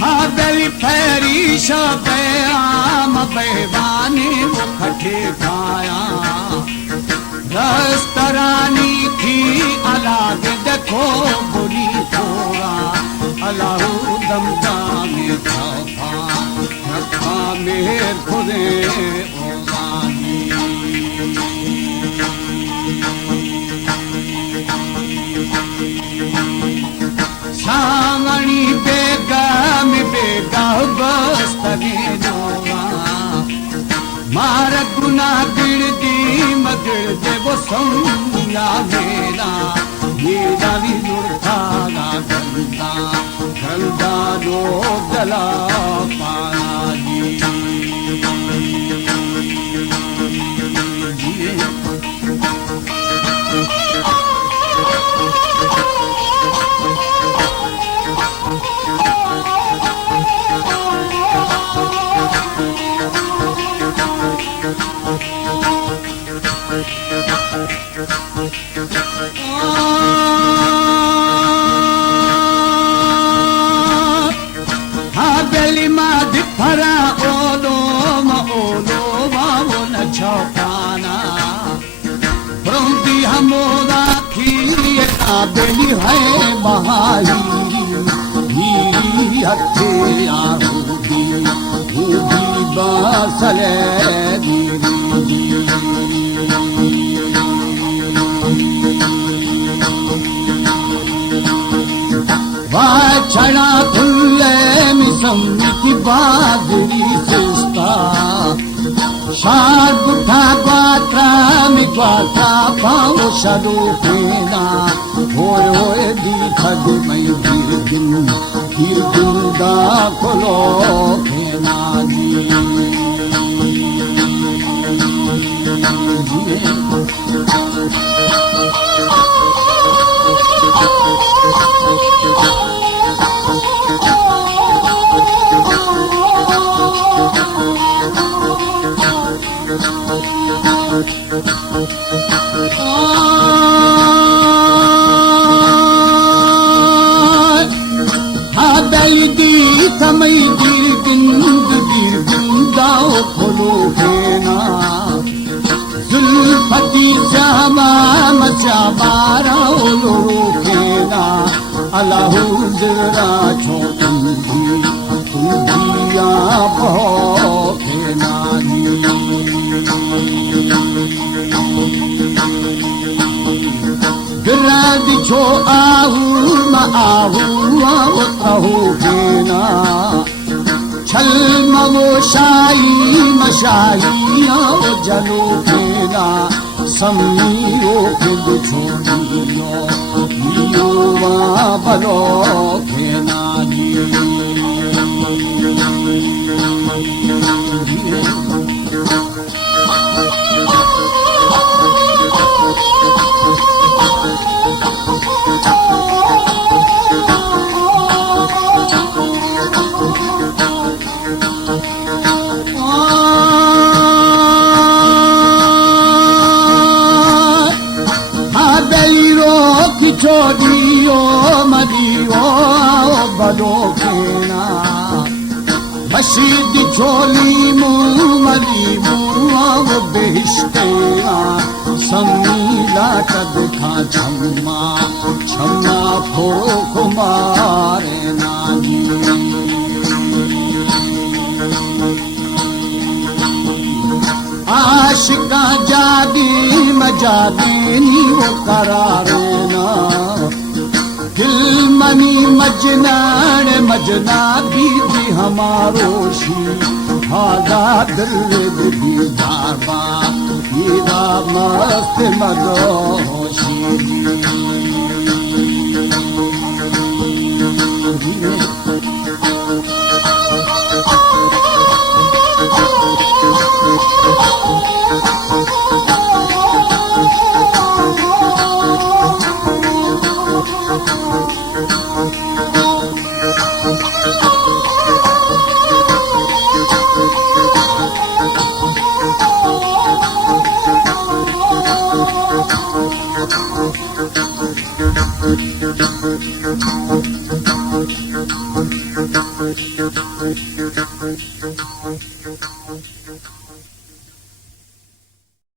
हादली ferry Shabe आम बेवानी मुखठे खाया दस्तरानी थी अलाग देखो बुरी थोड़ा अलाहू दमदा में था मेर खुदे ओगानी सांगणी बेगम बेगा बस्तरी नोवा मार गुना गिड़गी मगड़ दे वो संगा मेरा मेरा भी दुर्भागा गंदा गंदा रो गला पाना जी हादली माद फरा ओलो वावो न छपाना ब्रंदी हमोदा की काबली है बहाई ही हथे आहुदी हुदी बासले वाछड़ा खुले मिसम्मिति बादरी सिस्ता शार बुठा ग्वात्रा मिग्वात्रा पाओ शलो पेना होए दी खग मई गिर दा खोलो पेना जी हादली दी समय गिर दाओ खोलो फेना जुल्फती श्यामा मचाबारा ओलो फेना अलाहू जरा छोटिया बहो फेना गिराद छो आहू आओ कहो फेना छल मवो शाही मशाही आओ जलो फेना समीरो खुद छोड़ियो बलो फेना छोड़ियो मरियो बलो केना मशीद छोली मली मुआ बेहिश्तेना समीला कद था छम्मा फोक मारे नानी आशिका जागी मजागीनी वो करारेना दिल मनी मजना बीती हमारो शी हादा दिल भी दारबा हीरा मस्त मगोशी